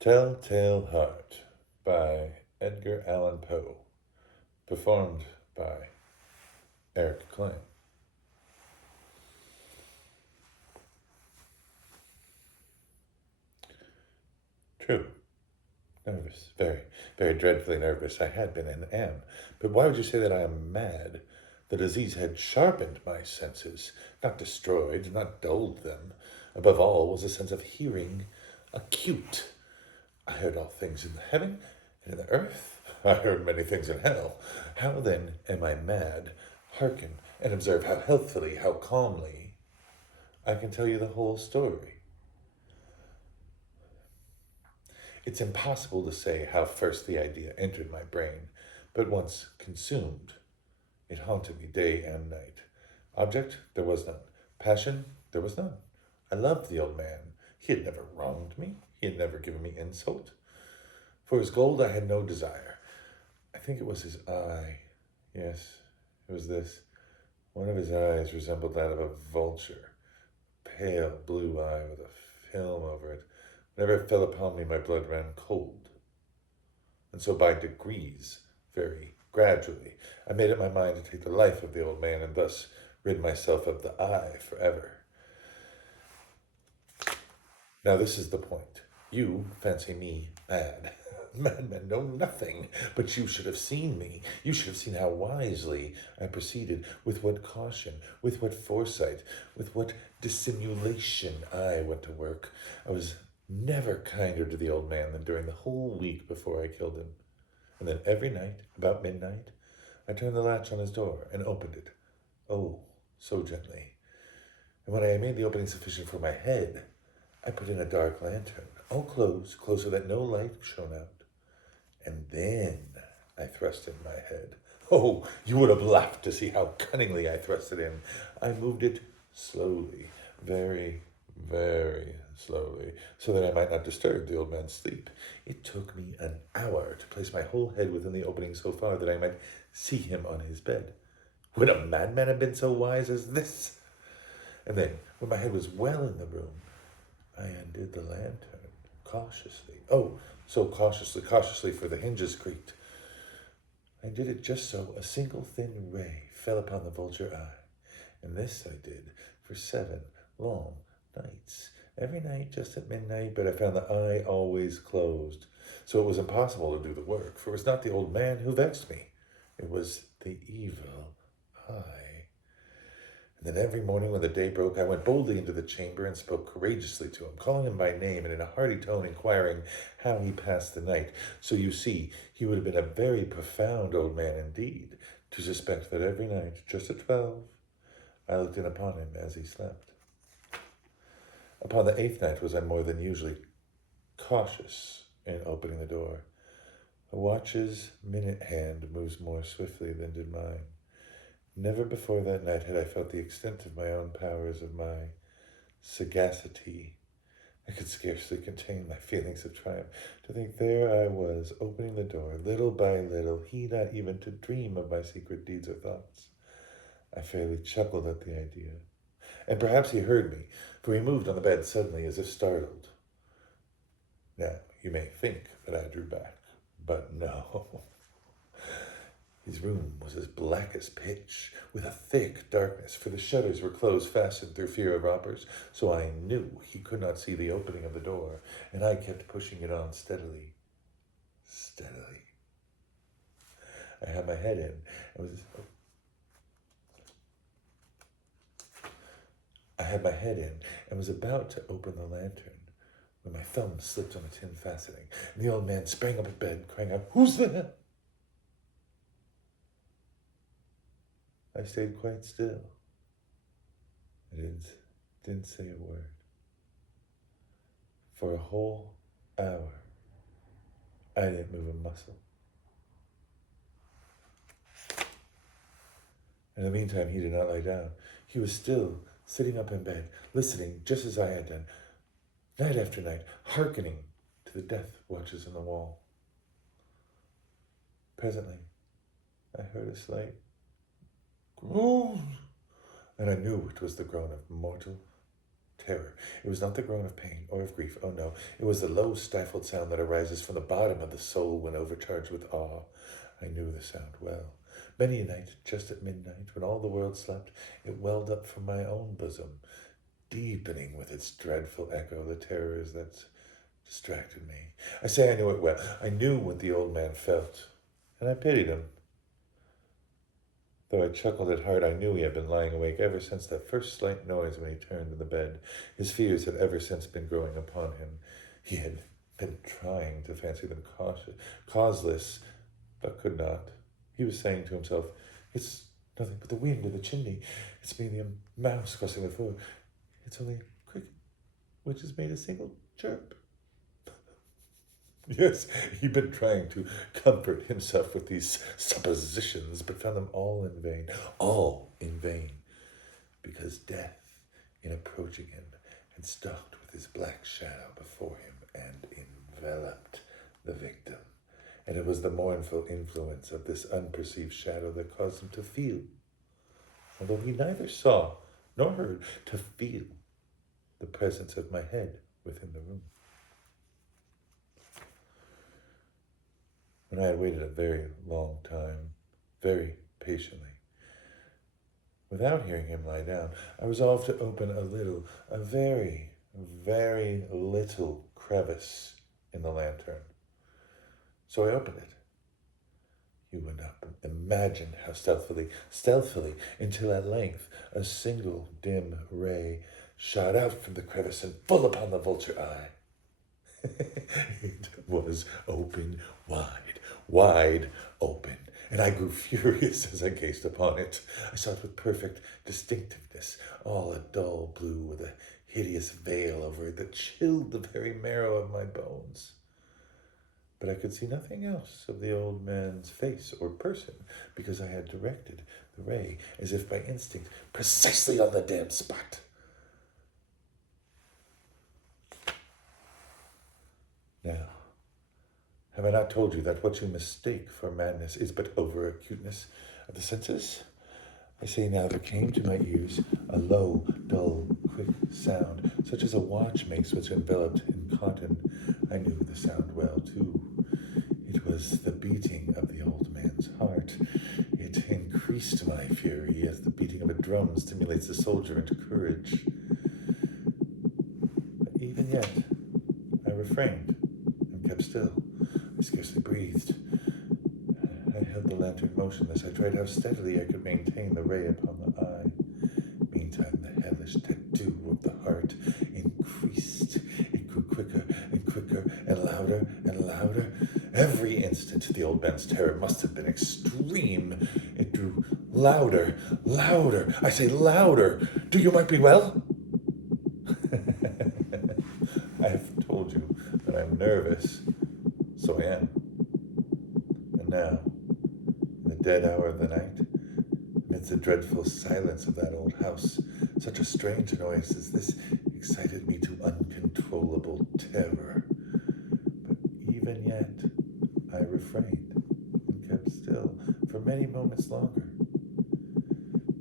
Telltale Heart by Edgar Allan Poe, performed by Eric Klein. True. Nervous. Very, very dreadfully nervous. I had been and am. But why would you say that I am mad? The disease had sharpened my senses, not destroyed, not dulled them. Above all was a sense of hearing acute. I heard all things in the heaven and in the earth. I heard many things in hell. How then am I mad? Hearken and observe how healthfully, how calmly I can tell you the whole story. It's impossible to say how first the idea entered my brain, but once consumed, it haunted me day and night. Object, there was none. Passion, there was none. I loved the old man. He had never wronged me. He had never given me insult. For his gold I had no desire. I think it was his eye. Yes, it was this. One of his eyes resembled that of a vulture. Pale blue eye with a film over it. Whenever it fell upon me, my blood ran cold. And so by degrees, very gradually, I made up my mind to take the life of the old man and thus rid myself of the eye forever. Now this is the point. You fancy me mad. Madmen know nothing, but you should have seen me. You should have seen how wisely I proceeded, with what caution, with what foresight, with what dissimulation I went to work. I was never kinder to the old man than during the whole week before I killed him. And then every night, about midnight, I turned the latch on his door and opened it. Oh, so gently. And when I had made the opening sufficient for my head, I put in a dark lantern, all close so that no light shone out. And then I thrust in my head. Oh, you would have laughed to see how cunningly I thrust it in. I moved it slowly, very, very slowly, so that I might not disturb the old man's sleep. It took me an hour to place my whole head within the opening so far that I might see him on his bed. Would a madman have been so wise as this? And then, when my head was well in the room, I undid the lantern cautiously. Oh, so cautiously, for the hinges creaked. I did it just so a single thin ray fell upon the vulture eye. And this I did for 7 long nights. Every night just at midnight, but I found the eye always closed. So it was impossible to do the work, for it was not the old man who vexed me. It was the evil eye. And then every morning when the day broke, I went boldly into the chamber and spoke courageously to him, calling him by name and in a hearty tone inquiring how he passed the night. So you see, he would have been a very profound old man indeed, to suspect that every night, just at 12, I looked in upon him as he slept. Upon the 8th night was I more than usually cautious in opening the door. A watch's minute hand moves more swiftly than did mine. Never before that night had I felt the extent of my own powers, of my sagacity. I could scarcely contain my feelings of triumph. To think there I was, opening the door, little by little, he not even to dream of my secret deeds or thoughts. I fairly chuckled at the idea. And perhaps he heard me, for he moved on the bed suddenly as if startled. Now, you may think that I drew back, but no. His room was as black as pitch, with a thick darkness, for the shutters were closed fastened through fear of robbers, so I knew he could not see the opening of the door, and I kept pushing it on steadily. I had my head in, and was about to open the lantern, when my thumb slipped on the tin fastening, and the old man sprang up in bed, crying out, "Who's there?" I stayed quite still. I didn't say a word. For a whole hour, I didn't move a muscle. In the meantime, he did not lie down. He was still sitting up in bed, listening just as I had done, night after night, hearkening to the death watches on the wall. Presently, I heard a slight groan, and I knew it was the groan of mortal terror. It was not the groan of pain or of grief. Oh no, it was the low, stifled sound that arises from the bottom of the soul when overcharged with awe. I knew the sound well. Many a night, just at midnight, when all the world slept, it welled up from my own bosom, deepening with its dreadful echo the terrors that distracted me. I say I knew it well. I knew what the old man felt, and I pitied him. Though I chuckled at heart, I knew he had been lying awake ever since that first slight noise when he turned in the bed. His fears had ever since been growing upon him. He had been trying to fancy them causeless, but could not. He was saying to himself, "It's nothing but the wind in the chimney. It's merely a mouse crossing the floor. It's only a cricket which has made a single chirp." Yes, he'd been trying to comfort himself with these suppositions, but found them all in vain. All in vain. Because death, in approaching him, had stalked with his black shadow before him and enveloped the victim. And it was the mournful influence of this unperceived shadow that caused him to feel, although he neither saw nor heard, to feel the presence of my head within the room. When I had waited a very long time, very patiently, without hearing him lie down, I resolved to open a very, very little crevice in the lantern. So I opened it. You would not imagine how stealthily, until at length a single dim ray shot out from the crevice and full upon the vulture eye. It was open wide open, and I grew furious as I gazed upon it. I saw it with perfect distinctiveness, all a dull blue with a hideous veil over it that chilled the very marrow of my bones. But I could see nothing else of the old man's face or person, because I had directed the ray, as if by instinct, precisely on the damn spot. Now, have I not told you that what you mistake for madness is but over-acuteness of the senses? I say now there came to my ears a low, dull, quick sound, such as a watch makes which enveloped in cotton. I knew the sound well, too. It was the beating of the old man's heart. It increased my fury as the beating of a drum stimulates the soldier into courage. But even yet, I refrained and kept still. I scarcely breathed. I held the lantern motionless. I tried how steadily I could maintain the ray upon the eye. Meantime, the hellish tattoo of the heart increased. It grew quicker and quicker and louder and louder. Every instant, the old man's terror must have been extreme. It grew louder, louder. I say louder. Do you mark me well? I have told you that I'm nervous. So I am. And now, in the dead hour of the night, amidst the dreadful silence of that old house, such a strange noise as this excited me to uncontrollable terror. But even yet, I refrained and kept still for many moments longer.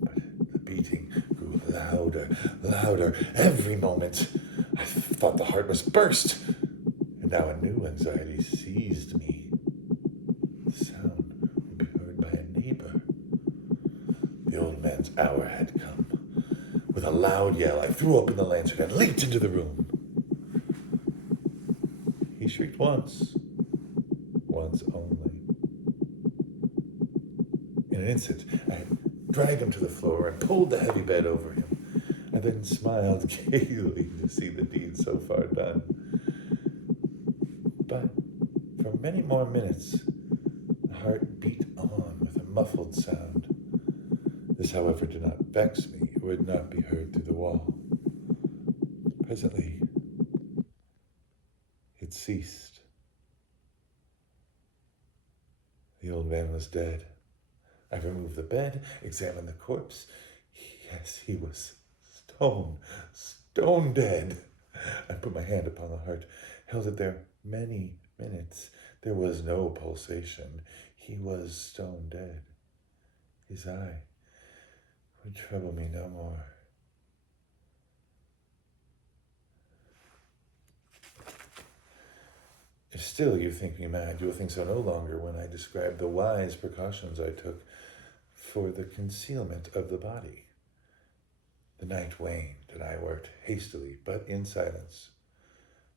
But the beating grew louder, louder every moment. I thought the heart must burst. And now a new anxiety seized me. The sound would be heard by a neighbor. The old man's hour had come. With a loud yell, I threw open the lantern and leaped into the room. He shrieked once only. In an instant, I had dragged him to the floor and pulled the heavy bed over him. I then smiled gaily to see the deed so far done. But for many more minutes, the heart beat on with a muffled sound. This, however, did not vex me. It would not be heard through the wall. Presently, it ceased. The old man was dead. I removed the bed, examined the corpse. Yes, he was stone dead. I put my hand upon the heart, held it there many minutes. There was no pulsation. He was stone dead. His eye would trouble me no more. If still you think me mad, you will think so no longer when I describe the wise precautions I took for the concealment of the body. The night waned, and I worked hastily, but in silence.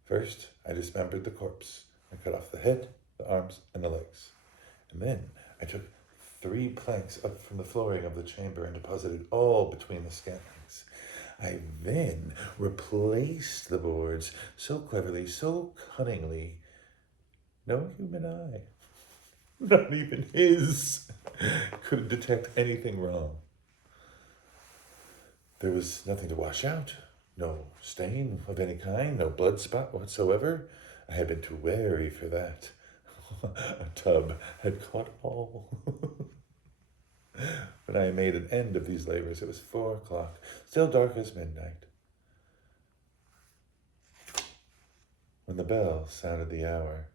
First, I dismembered the corpse. I cut off the head, the arms, and the legs. And then I took 3 planks up from the flooring of the chamber and deposited all between the scantlings. I then replaced the boards so cleverly, so cunningly, no human eye, not even his, could detect anything wrong. There was nothing to wash out, no stain of any kind, no blood spot whatsoever. I had been too wary for that. A tub had caught all. When I made an end of these labors, it was 4 o'clock, still dark as midnight. When the bell sounded the hour,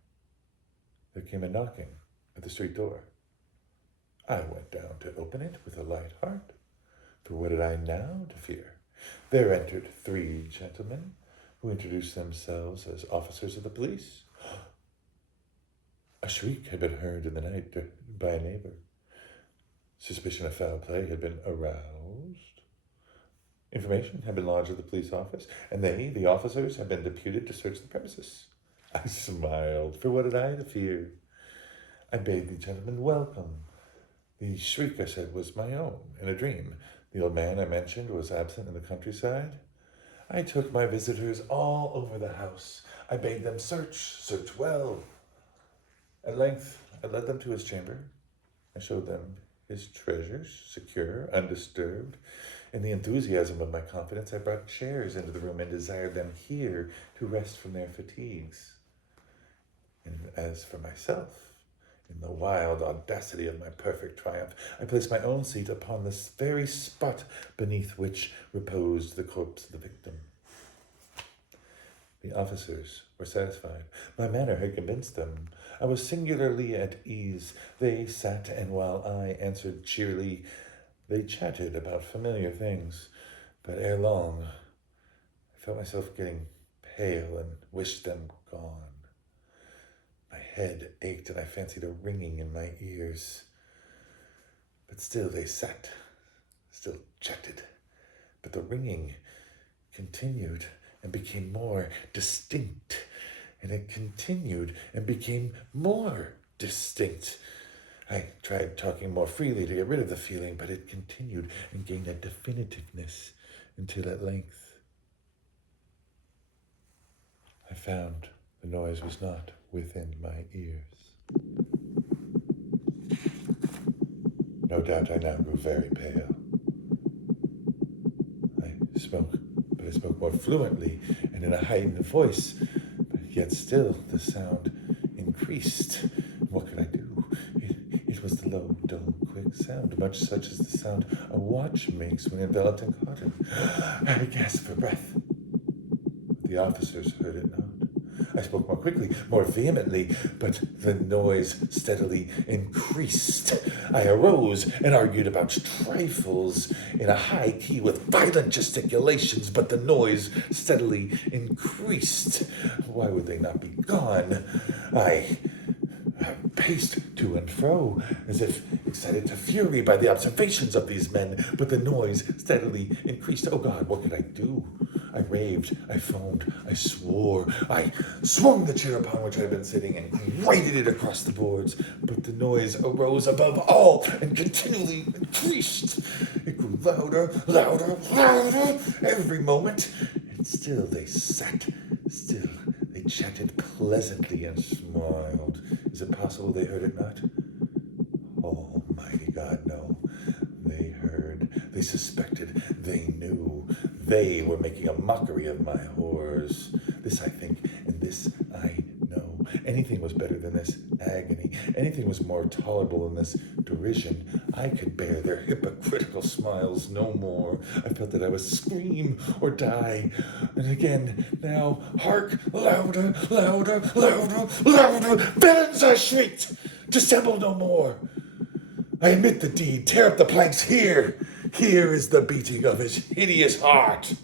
there came a knocking at the street door. I went down to open it with a light heart, for what had I now to fear? There entered 3 gentlemen who introduced themselves as officers of the police. A shriek had been heard in the night by a neighbor. Suspicion of foul play had been aroused. Information had been lodged at the police office, and they, the officers, had been deputed to search the premises. I smiled, for what had I to fear? I bade the gentleman welcome. The shriek, I said, was my own, in a dream. The old man I mentioned was absent in the countryside. I took my visitors all over the house. I bade them search well. At length, I led them to his chamber. I showed them his treasures, secure, undisturbed. In the enthusiasm of my confidence, I brought chairs into the room and desired them here to rest from their fatigues. And as for myself, in the wild audacity of my perfect triumph, I placed my own seat upon this very spot beneath which reposed the corpse of the victim. The officers were satisfied. My manner had convinced them. I was singularly at ease. They sat, and while I answered cheerily, they chatted about familiar things. But ere long, I felt myself getting pale and wished them gone. My head ached, and I fancied a ringing in my ears. But still they sat, still chatted. But the ringing continued and became more distinct. And it continued and became more distinct. I tried talking more freely to get rid of the feeling, but it continued and gained a definitiveness until at length I found the noise was not within my ears. No doubt I now grew very pale. I spoke, but I spoke more fluently and in a heightened voice. Yet still the sound increased. What could I do? It was the low, dull, quick sound, much such as the sound a watch makes when enveloped in cotton. I gasped for breath. The officers heard it not. I spoke more quickly, more vehemently, but the noise steadily increased. I arose and argued about trifles in a high key with violent gesticulations, but the noise steadily increased. Why would they not be gone? I paced to and fro, as if excited to fury by the observations of these men, but the noise steadily increased. Oh God, what could I do? I raved, I foamed, I swore. I swung the chair upon which I had been sitting and grated it across the boards, but the noise arose above all and continually increased. It grew louder, louder, louder every moment, and still they sat, still they chatted pleasantly and smiled. Is it possible they heard it not? Almighty God, no. They heard, they suspected, they knew. They were making a mockery of my horrors. This I think, and this I know. Anything was better than this agony. Anything was more tolerable than this derision. I could bear their hypocritical smiles no more. I felt that I must scream or die. And again, now, hark, louder, louder, louder, louder. Villains, I shrieked. Dissemble no more. I admit the deed. Tear up the planks here. Here is the beating of his hideous heart.